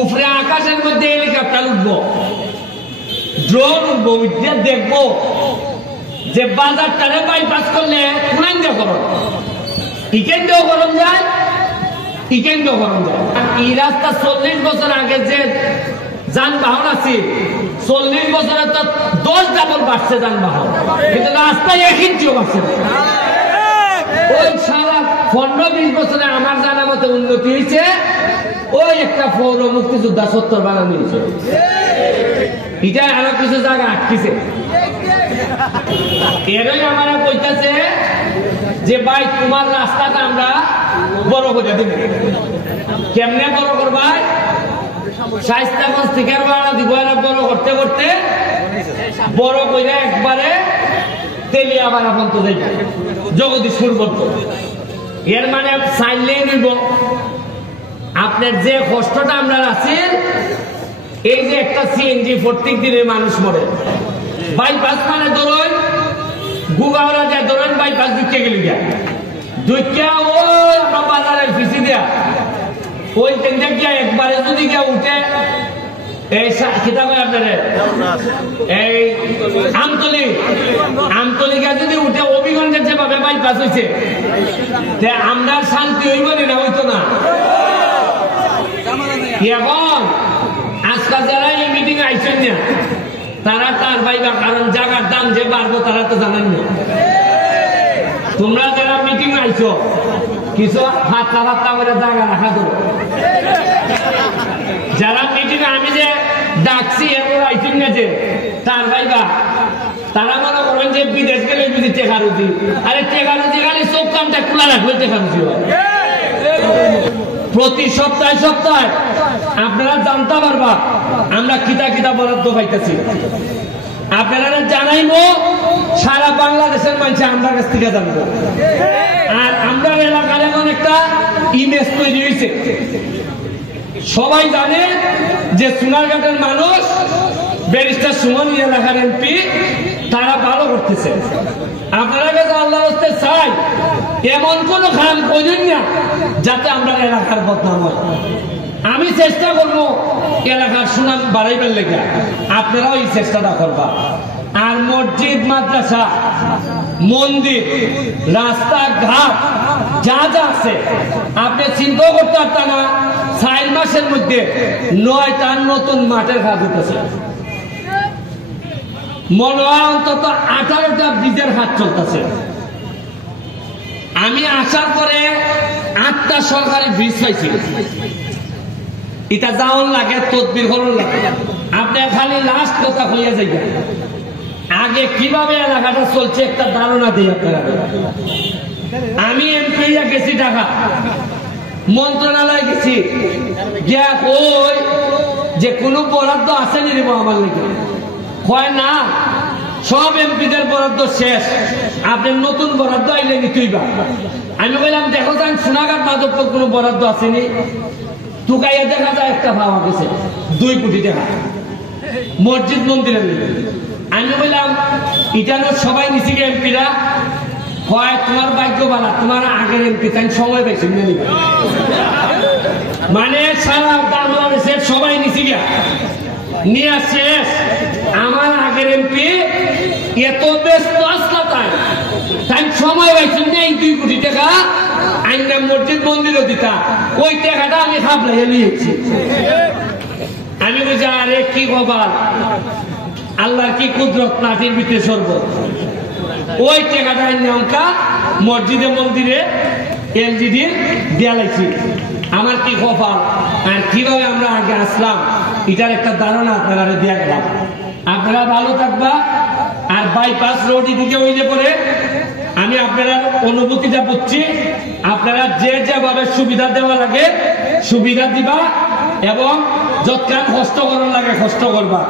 উপরে আকাশের মধ্যে হেলিকপ্টার উঠবো, ড্রোন উঠবো, উঠে দেখবো যে বাজারটারে বাইপাস করলে কোন দিয়ে করণ, ইকেন দিয়েও করণ যায়, ইকেন দিয়েও করণ যায়। এই রাস্তা 40 বছর আগে যে যানবাহন আছে, 40 বছরে তো 10 ডাবল বাড়ছে যানবাহন, কিন্তু রাস্তায় 1 ইঞ্চিও বাড়ছে না। ওই সারা 15-20 বছরে আমার জানা মতে উন্নতি হয়েছে। ওই একটা পৌর মুক্তিযোদ্ধা 70 বানানো হয়েছে, এটা আরো কিছু জায়গা আটকেছে। এরই আমার বলতেছে যে ভাই তোমার রাস্তাটা আমরা বড় করে দেব। কেমনে বড় করবাই? শায়েস্তাগঞ্জ থেকে বাড়া দিব, বড় করতে করতে বড় করে একবারে তেলিয়াবাড়া পর্যন্ত যাইব, জগদীশপুর পর্যন্ত। এর মানে চাইলেই নিব আপনার যে কষ্টটা আমরা আছি। এই যে একটা সিএনজি প্রত্যেক দিনে মানুষ মরে, বাইপাস মানে ধরুন গুগাওরা যায়, ধরুন বাইপাস ঢুকে গেলি ঢুকিয়া ওই বাজারের ফিসি দেয়া ওই ট্রেনটা গিয়া একবারে যদি গিয়া উঠে এই কিতাব আপনার এই আমতলি গিয়া যদি উঠে অভিগঞ্জের যেভাবে বাইপাস হয়েছে, আমরা শান্তি হইব না, হইতো না। এখন আজকাল যারা এই মিটিং আইছেন না তারা তার পাইবা, কারণ জায়গার দাম যে বাড়বো তারা তো জানেন না। তোমরা যারা মিটিং আইছো কিছু হাতলা ফাতলা করে জায়গা রাখা দেবো। যারা মিটিং আমি যে ডাকছি এরপর আইছেন না যে তার পাইবা, তারা মনে করেন যে বিদেশ গেলে যদি টেকা রুজি, আরে টেকা রুজি খালি চোখ কামটা খোলা রাখলে টেকা রুজি হয়। প্রতি সপ্তাহে সপ্তাহে আপনারা জানতে পারবা আমরা কিতা কিতা বরাদ্দ পাইতেছি। আপনারা জানাইবো, সারা বাংলাদেশের মানুষ আমরা কাছ থেকে জানবো। আর আমরা এলাকার এমন একটা ইমেজ তৈরি হয়েছে, সবাই জানে যে সোনারঘাটের মানুষ ব্যারিস্টার সুমন এলাকার এমপি, তারা ভালো করতেছে। আপনারা কাছে আল্লাহর হস্তে চাই এমন কোন খান করেন না যাতে আমরা এলাকার বদনাম হয়। আমি চেষ্টা করবো এলাকার সুনাম বাড়াইবার লেগে, আপনারাও এই চেষ্টাটা করবা। আর মসজিদ, মাদ্রাসা, মন্দির, রাস্তাঘাট যা যা আছে আপনি চিন্তা করতে পারতেন না। 4 মাসের মধ্যে 9টা নতুন মাঠের কাজ হতেছে, মনে হয় অন্তত 18টা ব্রিজের কাজ চলতেছে। আমি আসার পরে 8টা সরকারি ব্রিজ পাইছি। এটা যাওয়ার লাগে, তদবির করার লাগে। আপনার খালি লাস্ট কথা হইয়া যাইবে, আগে কিভাবে এলাকাটা চলছে একটা ধারণা দিই আপনারা। আমি এমপি গেছি ঢাকা, মন্ত্রণালয়ে গেছি, গিয়া কই যে কোনো বরাদ্দ আছে নি দেবো আমার লেগে? হয় না, সব এমপিদের বরাদ্দ শেষ, আপনার নতুন বরাদ্দ আইলে নিতেইবা। আমি বললাম দেখো যান সোনাঘাট মাধবপুর কোনো বরাদ্দ আসেনি। টুকাইয়া দেখা যায় একটা পাওয়া গেছে 2 কোটি টাকা মসজিদ মন্দিরের। আমি বললাম এটা সবাই নিছি এমপিরা? হয় তোমার ভাগ্য ভালো, তোমার আগের এমপি তাই সময় পাইছি নিবে, মানে সারা বাংলাদেশের সবাই নিছি গিয়া নিয়ে শেষ। আমার আগের এমপি এত ব্যস্ত আসলা তাই সময় পাইছি না। এই 2 কোটি টাকা আইনা মসজিদ মন্দিরও দিতা, ওই টাকাটা আমি খাবলাই নিয়েছি। আমি বলছি আরে কি কপাল, আল্লাহর কি কুদরত, নাটির ভিতরে শরবত। ওই টাকাটা আইনা মসজিদে মন্দিরে এলজিডি দেয়া লাগছি। আমার কি কপাল, আর কিভাবে আমরা আগে আসলাম এটার একটা ধারণা আপনারা দিয়ে গেলাম। আপনারা ভালো থাকবা। আর বাইপাস রোড এদিকে হইলে পরে আমি আপনারা অনুভূতিটা বুঝছি, আপনারা যে যেভাবে সুবিধা দেওয়া লাগে সুবিধা দিবা এবং যৎকান কষ্ট করার লাগে কষ্ট করবা।